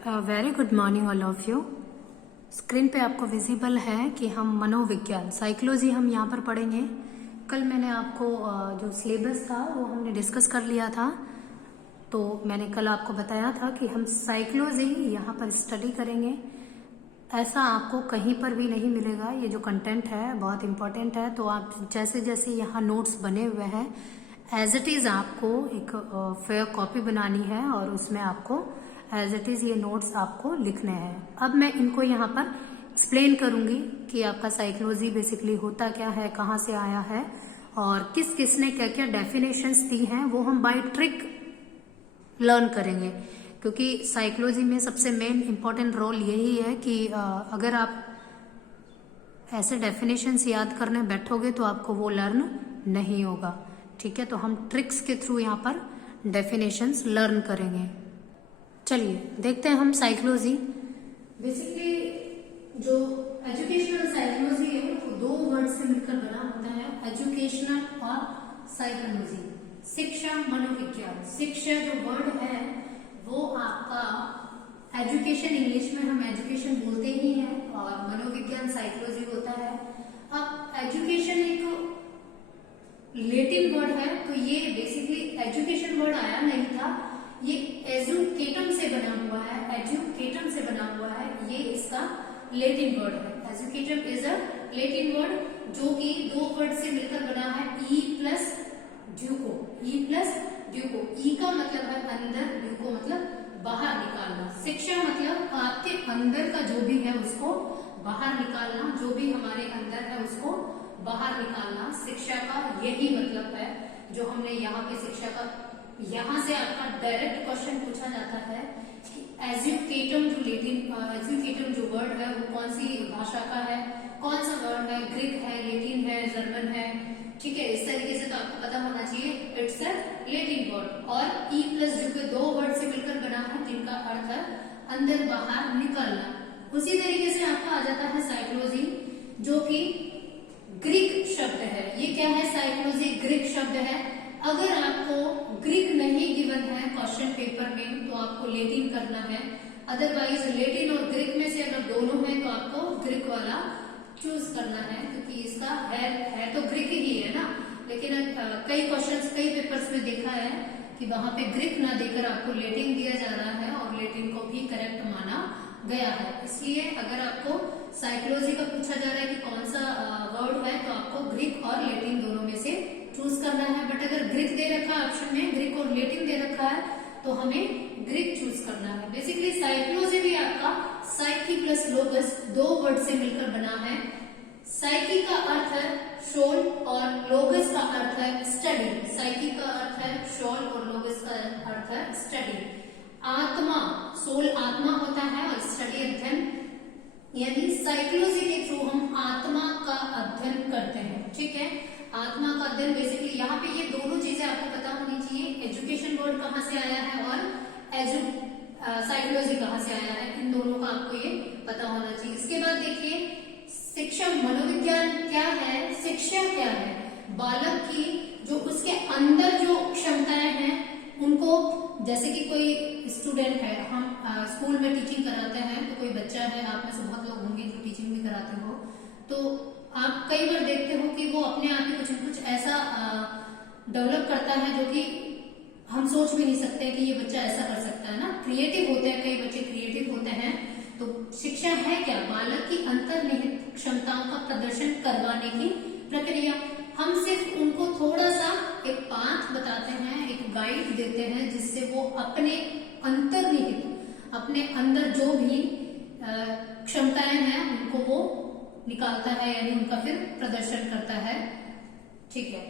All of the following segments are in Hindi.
Very good morning all of you. Screen पे आपको विजिबल है कि हम मनोविज्ञान साइकोलॉजी हम यहाँ पर पढ़ेंगे। कल मैंने आपको जो सिलेबस था वो हमने डिस्कस कर लिया था। तो मैंने कल आपको बताया था कि हम साइकोलॉजी यहाँ पर स्टडी करेंगे। ऐसा आपको कहीं पर भी नहीं मिलेगा। ये जो कंटेंट है बहुत इम्पोर्टेंट है। तो आप जैसे जैसे यहाँ नोट्स बने हुए हैं एज इट इज़ आपको एक फेयर कॉपी बनानी है और उसमें आपको एज इट इज़ ये नोट्स आपको लिखने हैं। अब मैं इनको यहाँ पर एक्सप्लेन करूंगी कि आपका साइकोलॉजी बेसिकली होता क्या है, कहाँ से आया है और किस किसने क्या क्या डेफिनेशंस दी हैं, वो हम बाय ट्रिक लर्न करेंगे। क्योंकि साइकोलॉजी में सबसे मेन इंपॉर्टेंट रोल यही है कि अगर आप ऐसे डेफिनेशंस याद करने बैठोगे तो आपको वो लर्न नहीं होगा। ठीक है, तो हम ट्रिक्स के थ्रू यहाँ पर डेफिनेशंस लर्न करेंगे। चलिए देखते हैं हम साइकोलॉजी। बेसिकली जो एजुकेशनल साइकोलॉजी है वो दो वर्ड से मिलकर बना होता है, एजुकेशनल और साइकोलॉजी। शिक्षा मनोविज्ञान, शिक्षा जो वर्ड है वो आपका एजुकेशन, इंग्लिश में हम एजुकेशन बोलते ही हैं, और मनोविज्ञान साइकोलॉजी होता है। अब एजुकेशन एक लैटिन वर्ड है, तो ये बेसिकली एजुकेशन वर्ड आया नहीं था, ये एजुकेटम से बना हुआ है, एजुकेटम से बना हुआ है, ये इसका लैटिन वर्ड है। एजुकेटम इज अ लैटिन वर्ड जो कि दो वर्ड से मिलकर बना है, ई प्लस ड्यूको। ई प्लस ड्यूको, ई का मतलब है अंदर, ड्यूको मतलब बाहर निकालना। शिक्षा मतलब आपके अंदर का जो भी है उसको बाहर निकालना, जो भी हमारे अंदर है उसको बाहर निकालना। शिक्षा का यही मतलब है जो हमने यहाँ पे शिक्षा का, यहाँ से आपका डायरेक्ट क्वेश्चन पूछा जाता है कि एजुकेटम जो लैटिन, एजुकेटम जो वर्ड है वो कौन सी भाषा का है, कौन सा वर्ड है, ग्रीक है, लैटिन है, जर्मन है। ठीक है, इस तरीके से तो आपको पता होना चाहिए इट्स अ लैटिन वर्ड। और ई प्लस जो के दो वर्ड से मिलकर बना है जिनका अर्थ है अंदर बाहर निकालना। उसी तरीके से आपका आ जाता है साइकोलॉजी जो कि ग्रीक शब्द है। ये क्या है? साइकोलॉजी ग्रीक शब्द है। अगर आपको ग्रीक नहीं गिवन है क्वेश्चन पेपर में तो आपको लैटिन करना है, अदरवाइज लैटिन और ग्रीक में से अगर दोनों है तो आपको ग्रीक वाला चूज करना है, क्योंकि इसका है तो ग्रीक ही है ना। लेकिन कई क्वेश्चंस कई पेपर्स में देखा है कि वहां पे ग्रीक ना देकर आपको लैटिन दिया जा रहा है और लैटिन को भी करेक्ट माना गया है। इसलिए अगर आपको साइकोलॉजी का पूछा जा रहा है कि कौन सा वर्ड है तो आपको ग्रीक और लैटिन दोनों में से चूज करना है। बट अगर ग्रीक दे रखा है ऑप्शन में, ग्रीक और लैटिन दे रखा है तो हमें ग्रीक चूज करना है। बेसिकली साइकोलॉजी भी आपका साइकी प्लस लोगस दो वर्ड से मिलकर बना है। साइकी का अर्थ है सोल और लोगस का अर्थ है स्टडी। साइकी का अर्थ है सोल और लोगस का अर्थ है स्टडी। आत्मा, सोल आत्मा होता है और स्टडी अध्ययन, यानी साइकोलॉजी के थ्रू हम आत्मा का अध्ययन करते हैं। ठीक है, आत्मा का अध्ययन बेसिकली यहाँ पे ये दोनों चीजें आपको पता होनी चाहिए। एजुकेशन वर्ड कहाँ से आया है और साइकोलॉजी कहाँ से आया है, इन दोनों का आपको ये पता होना चाहिए। इसके बाद देखिए शिक्षा मनोविज्ञान क्या है, शिक्षा क्या है? बालक की जो उसके अंदर जो क्षमताएं हैं उनको, जैसे कि कोई स्टूडेंट है, हम स्कूल में टीचिंग कराते हैं तो कोई बच्चा है, आप में से बहुत लोग होंगे जो टीचिंग भी कराते हो, तो आप कई बार देखते हो कि वो अपने आप ही कुछ न कुछ ऐसा डेवलप करता है जो कि हम सोच भी नहीं सकते कि ये बच्चा ऐसा कर सकता है ना। क्रिएटिव होते हैं, कई बच्चे क्रिएटिव होते हैं। तो शिक्षा है क्या? बालक की अंतर्निहित क्षमताओं का प्रदर्शन करवाने की प्रक्रिया। हम सिर्फ उनको थोड़ा सा एक पाथ बताते हैं, एक गाइड देते हैं, जिससे वो अपने अंतर्निहित, अपने अंदर जो भी क्षमताएं हैं उनको वो निकालता है, यानी उनका फिर प्रदर्शन करता है। ठीक है,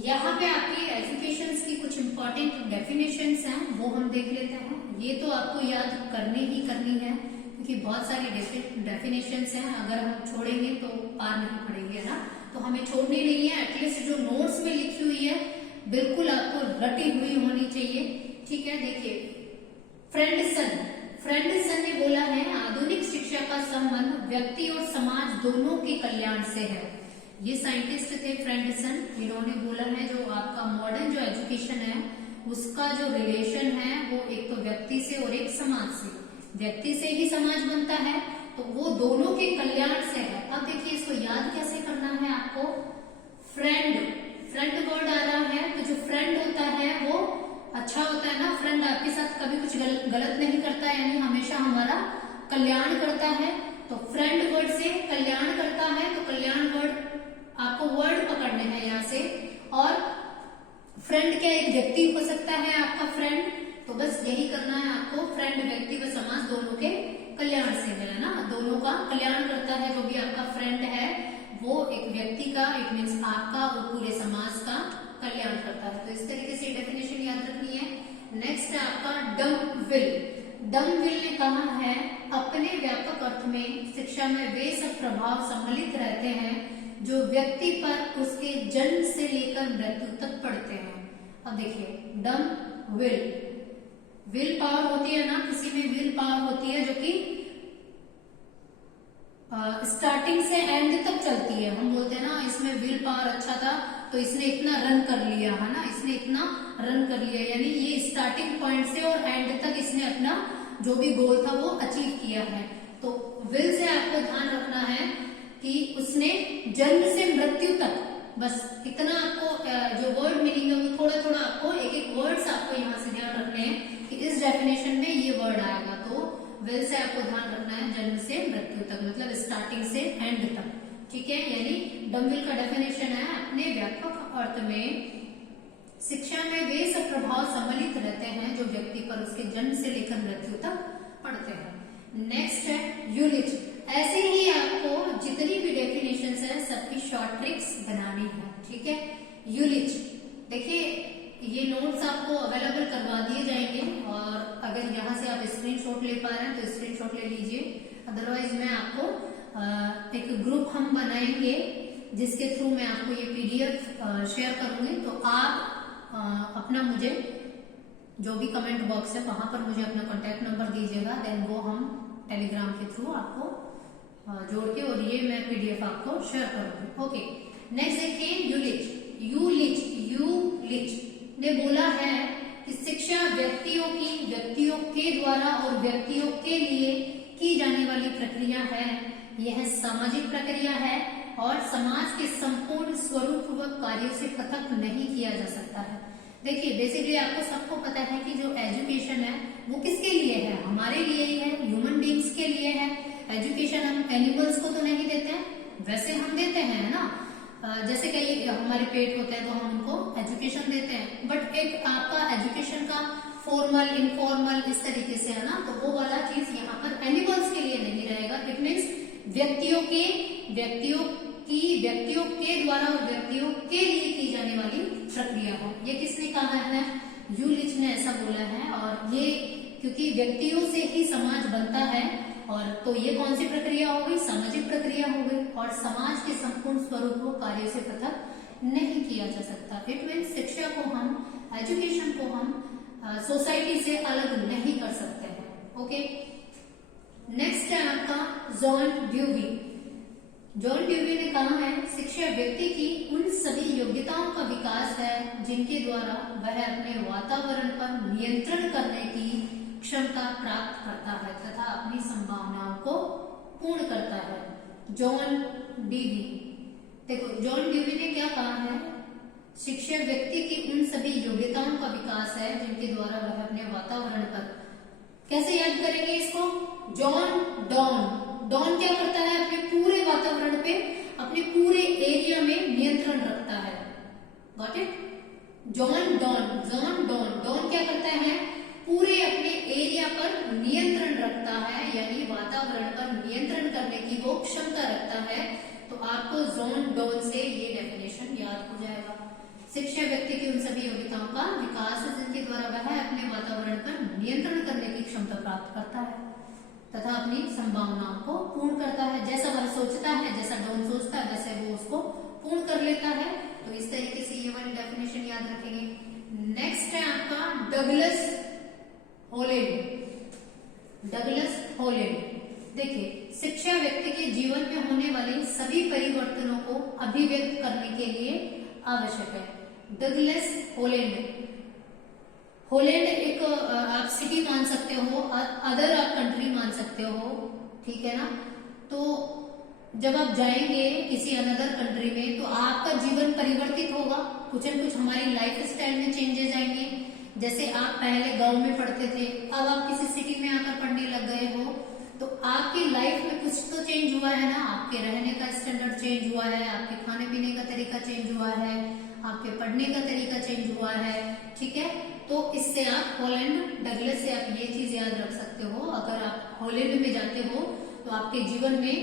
यहाँ पे आपकी एजुकेशन की कुछ इंपॉर्टेंट डेफिनेशंस हैं वो हम देख लेते हैं। ये तो आपको याद करनी ही करनी है क्योंकि बहुत सारी डेफिनेशंस हैं, अगर हम छोड़ेंगे तो पार नहीं पड़ेंगे ना, तो हमें छोड़नी नहीं है। एटलीस्ट जो नोट्स में लिखी हुई है बिल्कुल आपको रटी हुई होनी चाहिए। ठीक है, देखिए फ्रेंडसन ने बोला है आधुनिक शिक्षा का संबंध व्यक्ति और समाज दोनों के कल्याण से है। ये साइंटिस्ट थे फ्रेंडसन, इन्होंने बोला है जो आपका मॉडर्न जो एजुकेशन है उसका जो रिलेशन है वो एक तो व्यक्ति से और एक समाज से, व्यक्ति से ही समाज बनता है, तो वो दोनों के कल्याण से है। अब देखिए इसको याद कैसे करना है आपको। फ्रेंड, फ्रेंड वर्ड आ रहा है, तो जो फ्रेंड होता है वो अच्छा होता है ना, फ्रेंड आपके साथ कभी कुछ गलत नहीं करता है, यानी हमेशा हमारा कल्याण करता है। तो फ्रेंड वर्ड से कल्याण करता है, तो कल्याण वर्ड आपको वर्ड पकड़ने हैं यहाँ से। और फ्रेंड क्या एक व्यक्ति हो सकता है आपका फ्रेंड, तो बस यही करना है आपको, फ्रेंड व्यक्ति व समाज दोनों के कल्याण से है ना, दोनों का कल्याण करता है। जो भी आपका फ्रेंड है वो एक व्यक्ति का, इट मीन्स आपका और पूरे समाज का कल्याण करता है। तो इस तरीके से डेफिनेशन याद रखनी है। नेक्स्ट है आपका डम विल। डम विल ने कहा है अपने व्यापक अर्थ में शिक्षा में वे सब प्रभाव सम्मिलित रहते हैं जो व्यक्ति पर उसके जन्म से लेकर मृत्यु तक पड़ते हैं। अब देखिए डम विल, विल पावर होती है ना, किसी में विल पावर होती है जो कि स्टार्टिंग से एंड तक चलती है। हम बोलते हैं ना इसमें विल पावर अच्छा था तो इसने इतना रन कर लिया है ना, इसने इतना रन कर लिया, यानी ये स्टार्टिंग पॉइंट से और एंड तक इसने अपना जो भी गोल था वो अचीव किया है। तो विल से आपको ध्यान रखना है कि उसने जन्म से मृत्यु तक, बस इतना आपको जो वर्ड मीनिंग है वो थोड़ा थोड़ा आपको एक एक वर्ड्स आपको यहाँ से ध्यान रखने हैं कि इस डेफिनेशन में ये वर्ड आएगा। तो विल से आपको ध्यान रखना है जन्म से मृत्यु तक, मतलब स्टार्टिंग से एंड तक, ठीक है। यानी डमविल का डेफिनेशन है अपने व्यापक अर्थ में शिक्षा में वे सब प्रभाव सम्मिलित रहते हैं जो व्यक्ति पर उसके जन्म से लेकर मृत्यु तक पड़ते हैं। नेक्स्ट है यूलिच। ऐसे ही आपको जितनी भी डेफिनेशंस है सबकी शॉर्ट ट्रिक्स बनानी है, ठीक है। यूलिच देखिए ये नोट्स आपको अवेलेबल करवा दिए जाएंगे, और अगर यहाँ से आप स्क्रीनशॉट ले पा रहे हैं तो स्क्रीनशॉट ले लीजिए, अदरवाइज मैं आपको एक ग्रुप हम बनाएंगे जिसके थ्रू मैं आपको ये पीडीएफ शेयर करूंगी। तो आप अपना मुझे जो भी कमेंट बॉक्स है वहां पर मुझे अपना कॉन्टेक्ट नंबर दीजिएगा, देन वो हम टेलीग्राम के थ्रू आपको जोड़ के और ये मैं पीडीएफ आपको शेयर करूंगी। ओके, नेक्स्ट देखिए यूलिच। यूलिच ने बोला है कि शिक्षा व्यक्तियों के द्वारा और व्यक्तियों के लिए की जाने वाली प्रक्रिया है। यह सामाजिक प्रक्रिया है और समाज के संपूर्ण स्वरूप व कार्यों से पृथक नहीं किया जा सकता है। देखिए बेसिकली आपको सबको पता है कि जो एजुकेशन है वो किसके लिए है, हमारे लिए ही है, ह्यूमन बींग्स के लिए है। एजुकेशन हम एनिमल्स को तो नहीं देते हैं, वैसे हम देते हैं ना, जैसे कई हमारे पेट होते हैं तो हम उनको एजुकेशन देते हैं, बट एक आपका एजुकेशन का फॉर्मल इनफॉर्मल इस तरीके से है ना, तो वो वाला चीज यहाँ पर एनिमल्स के लिए नहीं रहेगा। इट मीन्स व्यक्तियों के द्वारा और व्यक्तियों के लिए की जाने वाली प्रक्रिया हो। ये किसने कहा है? यूलिच ने ऐसा बोला है। और ये क्योंकि व्यक्तियों से ही समाज बनता है, और तो ये कौन सी प्रक्रिया हो गई? सामाजिक प्रक्रिया हो गई, और समाज के संपूर्ण स्वरूप को कार्य से पृथक नहीं किया जा सकता। इट मीन्स शिक्षा को हम, एजुकेशन को हम सोसाइटी से अलग नहीं कर सकते हैं। ओके, नेक्स्ट है आपका जॉन ड्यूवी। जॉन ड्यूवी ने कहा है शिक्षा व्यक्ति की उन सभी योग्यताओं का विकास है जिनके द्वारा वह अपने वातावरण पर नियंत्रण करने की क्षमता प्राप्त करता है तथा अपनी संभावनाओं को पूर्ण करता है। जॉन ड्यूवी, देखो जॉन ड्यूवी ने क्या कहा है? शिक्षा व्यक्ति की उन सभी योग्यताओं का विकास है जिनके द्वारा वह अपने वातावरण पर, कैसे याद करेंगे इसको? डॉन क्या करता है? अपने पूरे वातावरण पे, अपने पूरे एरिया में नियंत्रण रखता है। Got it? डॉन क्या करता है? पूरे अपने एरिया पर नियंत्रण रखता है, यानी वातावरण पर नियंत्रण करने की वो क्षमता रखता है। तो आपको डॉन से ये डेफिनेशन याद हो जाएगा। शिक्षा व्यक्ति की उन सभी योग्यताओं का विकास है जिनके द्वारा वह अपने वातावरण पर नियंत्रण करने की क्षमता प्राप्त करता है तथा अपनी संभावनाओं को पूर्ण करता है। जैसा वह सोचता है, जैसा डॉन सोचता है, वैसे वो उसको पूर्ण कर लेता है। तो इस तरीके से ये वाली डेफिनेशन याद रखेंगे। नेक्स्ट है आपका डगलस होलेंड। देखिए शिक्षा व्यक्ति के जीवन में होने वाले सभी परिवर्तनों को अभिव्यक्त करने के लिए आवश्यक है। डगलस होलेंड एक आप सिटी मान सकते हो, अदर आप कंट्री सकते हो, ठीक है ना। तो जब आप जाएंगे किसी अनदर कंट्री में तो आपका जीवन परिवर्तित होगा, कुछ न कुछ हमारी लाइफ स्टाइल में चेंजेस आएंगे। जैसे आप पहले गांव में पढ़ते थे, अब आप किसी सिटी में आकर पढ़ने लग गए हो, तो आपकी लाइफ में कुछ तो चेंज हुआ है ना। आपके रहने का स्टैंडर्ड चेंज हुआ है, आपके खाने पीने का तरीका चेंज हुआ है, आपके पढ़ने का तरीका चेंज हुआ है, ठीक है। तो इससे आप हॉलैंड डगलस से आप ये चीज याद रख सकते हो, अगर आप हॉलैंड में जाते हो तो आपके जीवन में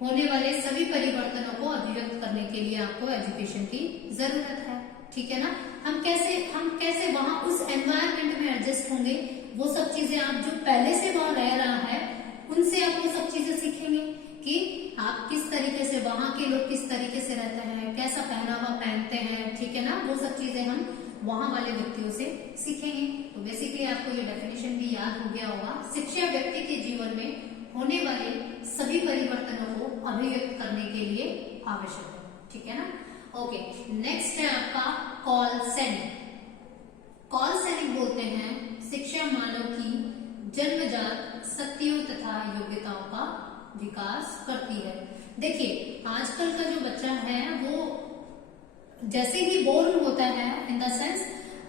होने वाले सभी परिवर्तनों को अभिव्यक्त करने के लिए आपको एजुकेशन की जरूरत है, ठीक है ना। हम कैसे वहां उस एनवायरमेंट में एडजस्ट होंगे, वो सब चीजें आप जो पहले से वहां रह रहा है उनसे आप वो सब चीजें सीखेंगे कि आप किस तरीके से, वहां के लोग किस तरीके से रहते हैं, कैसा पहनावा पहनते हैं, ठीक है ना। वो सब चीजें हम वहां वाले व्यक्तियों से सीखेंगे। तो बेसिकली आपको ये डेफिनेशन भी याद हो गया होगा। शिक्षा व्यक्ति के जीवन में होने वाले सभी परिवर्तनों को अभिव्यक्त करने के लिए आवश्यक है, ठीक है ना। ओके, नेक्स्ट है आपका कॉल सेलिंग। कॉल सेलिंग बोलते हैं शिक्षा मानव की जन्मजात शक्तियों तथा योग्यताओं का विकास करती है। देखिए आजकल का जो बच्चा है वो जैसे ही बोर्न होता है, in the sense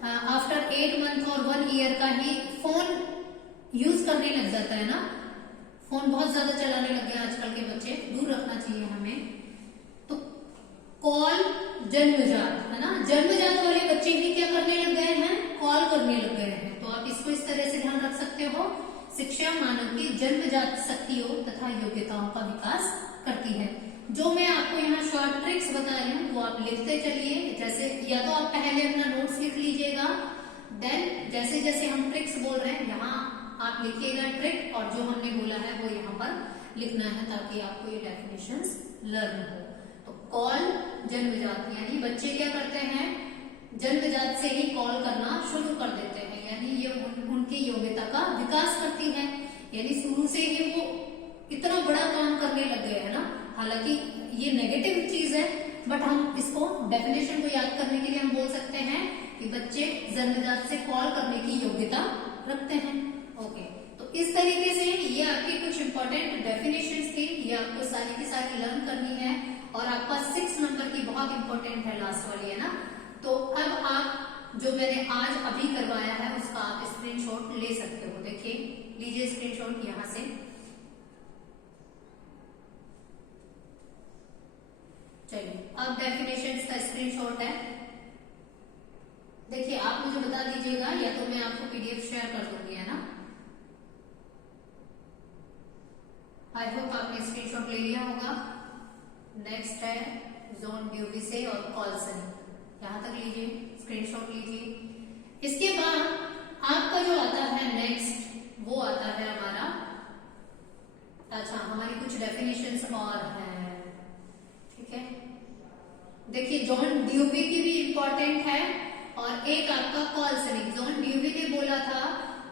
after 8 month और 1 ईयर का ही फोन यूज करने लग जाता है ना। फोन बहुत ज्यादा चलाने लग गए आजकल के बच्चे, दूर रखना चाहिए हमें। तो कॉल जन्मजात है ना, जन्मजात वाले बच्चे ही क्या करने लग गए हैं, कॉल करने लग गए हैं। तो आप इसको इस तरह से ध्यान रख सकते हो, शिक्षा मानव की जन्मजात शक्तियों तथा योग्यताओं का विकास करती है। जो मैं आपको यहाँ शॉर्ट ट्रिक्स बता रही हूँ वो आप लिखते चलिए। जैसे या तो आप पहले अपना नोट्स लिख लीजिएगा, देन जैसे जैसे हम ट्रिक्स बोल रहे हैं यहाँ आप लिखिएगा ट्रिक, और जो हमने बोला है वो यहाँ पर लिखना है ताकि आपको ये डेफिनेशंस लर्न हो। तो कॉल जन्मजात, यानी बच्चे क्या करते हैं, जन्मजात से ही कॉल करना शुरू कर देते हैं, यानी ये उनकी योग्यता का विकास करती है। यानी शुरू से ही वो इतना बड़ा काम करने लग गए है ना। हालांकि ये नेगेटिव चीज है, बट हम इसको डेफिनेशन को याद करने के लिए हम बोल सकते हैं कि बच्चे जन्मजात से कॉल करने की योग्यता रखते हैं। ओके, तो इस तरीके से ये आपकी कुछ इंपॉर्टेंट डेफिनेशंस थी, ये आपको सारी की सारी लर्न करनी है। और आपका 6 नंबर की बहुत इंपॉर्टेंट है, लास्ट वाली है ना। तो अब आप जो मैंने आज अभी करवाया है उसका आप स्क्रीनशॉट ले सकते हो। देखिए, लीजिए स्क्रीनशॉट यहाँ से। चलिए, अब डेफिनेशंस का स्क्रीनशॉट है। देखिए, आप मुझे बता दीजिएगा या तो मैं आपको पीडीएफ शेयर कर दूंगी, है ना। आई होप आपने स्क्रीनशॉट ले लिया होगा। नेक्स्ट है जोन ड्यूबी से और कॉल से, यहां तक लीजिए, स्क्रीनशॉट लीजिए। इसके बाद आपका जो आता है नेक्स्ट, वो आता है हमारा, अच्छा हमारी कुछ डेफिनेशंस और हैं, ठीक है। देखिए, जॉन ड्यूबी की भी इंपॉर्टेंट है और एक आपका कॉल सेलिंग। जॉन ड्यूबी ने बोला था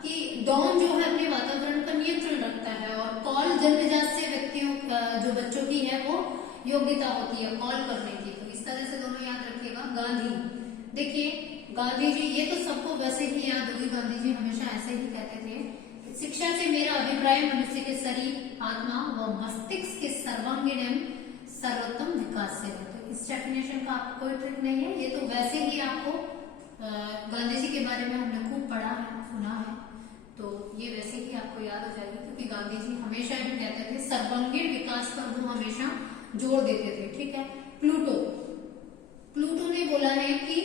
कि डॉन जो है अपने वातावरण पर नियंत्रण रखता है और कॉल जन्मजात से व्यक्तियों जो बच्चों की है वो योग्यता होती है कॉल करने की। तो इस तरह से दोनों याद रखिएगा। गांधी, देखिए गांधी जी, ये तो सबको वैसे ही याद होगी, गांधी जी हमेशा ऐसे ही कहते थे, शिक्षा से मेरा अभिप्राय मनुष्य के शरीर, आत्मा व मस्तिष्क के सर्वांगीण एवं सर्वोत्तम विकास से है। तो इस डेफिनेशन का आपको कोई ट्रिक नहीं है, ये तो वैसे ही आपको गांधी जी के बारे में हमने खूब पढ़ा है, सुना है, तो ये वैसे ही आपको याद हो जाएगी। क्योंकि गांधी जी हमेशा ही कहते थे सर्वांगीण विकास पर वो हमेशा जोर देते थे, ठीक है। प्लूटो ने बोला है कि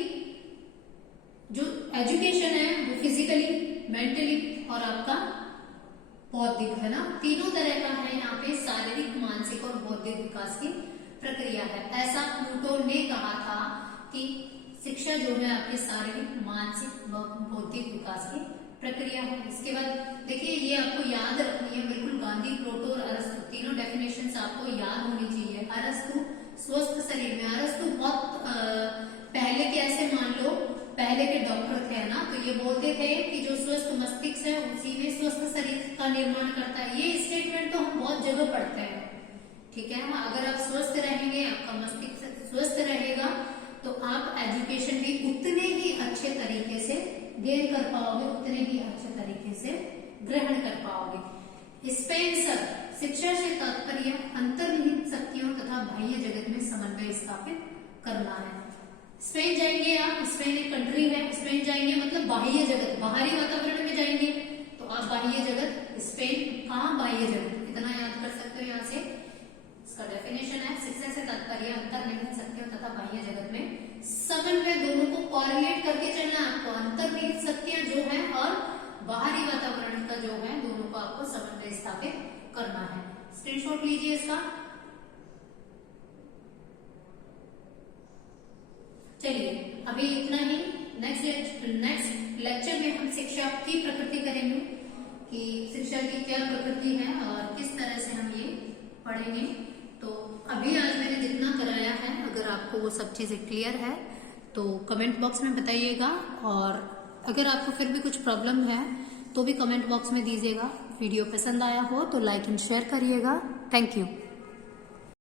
जो एजुकेशन है वो फिजिकली, मेंटली और आपका बौद्धिक है ना, तीनों तरह का है यहाँ पे, शारीरिक, मानसिक और बौद्धिक विकास की प्रक्रिया है। ऐसा प्लूटो ने कहा था कि शिक्षा जो है आपके शारीरिक, मानसिक व बौद्धिक विकास की प्रक्रिया है। इसके बाद देखिए, ये आपको याद रखनी है बिल्कुल, गांधी, प्लूटो और अरस्तु, तीनों डेफिनेशंस आपको याद होनी चाहिए। अरस्तु स्वस्थ शरीर में, अरस्तु बहुत पहले के, ऐसे मान लो पहले के डॉक्टर थे ना, तो ये बोलते थे कि जो स्वस्थ मस्तिष्क है उसी में स्वस्थ शरीर का निर्माण करता है। ये स्टेटमेंट तो हम बहुत जगह पढ़ते हैं, ठीक है। अगर आप स्वस्थ रहेंगे, आपका मस्तिष्क स्वस्थ रहेगा, तो आप एजुकेशन भी उतने ही अच्छे तरीके से गेन कर पाओगे, उतने ही अच्छे तरीके से ग्रहण कर पाओगे। स्पेंसर, शिक्षा से तात्पर्य अंतर्निहित शक्तियों तथा बाह्य जगत में समन्वय स्थापित करना है। स्पेन जाएंगे आप, स्पेन एक कंट्री है, स्पेन जाएंगे मतलब बाह्य जगत, बाहरी वातावरण में जाएंगे तो आप बाह्य जगत, स्पेन कहाँ बाह्य जगत, इतना याद कर सकते हो यहाँ से। इसका डेफिनेशन है शिक्षा से तात्पर्य अंतर्निहित शक्तियों तथा बाह्य जगत में समन्वय, दोनों को कॉरिलेट करके चलना है आपको। अंतर्निहित शक्तियां जो है और बाहरी वातावरण का जो है, दोनों को आपको समन्वय स्थापित करना है। स्क्रीनशॉट लीजिए इसका। चलिए अभी इतना ही। नेक्स्ट लेक्चर में हम शिक्षा की प्रकृति करेंगे कि शिक्षा की क्या प्रकृति है और किस तरह से हम ये पढ़ेंगे। तो अभी आज मैंने जितना कराया है, अगर आपको वो सब चीजें क्लियर है तो कमेंट बॉक्स में बताइएगा, और अगर आपको फिर भी कुछ प्रॉब्लम है तो भी कमेंट बॉक्स में दीजिएगा। वीडियो पसंद आया हो तो लाइक एंड शेयर करिएगा। Thank you.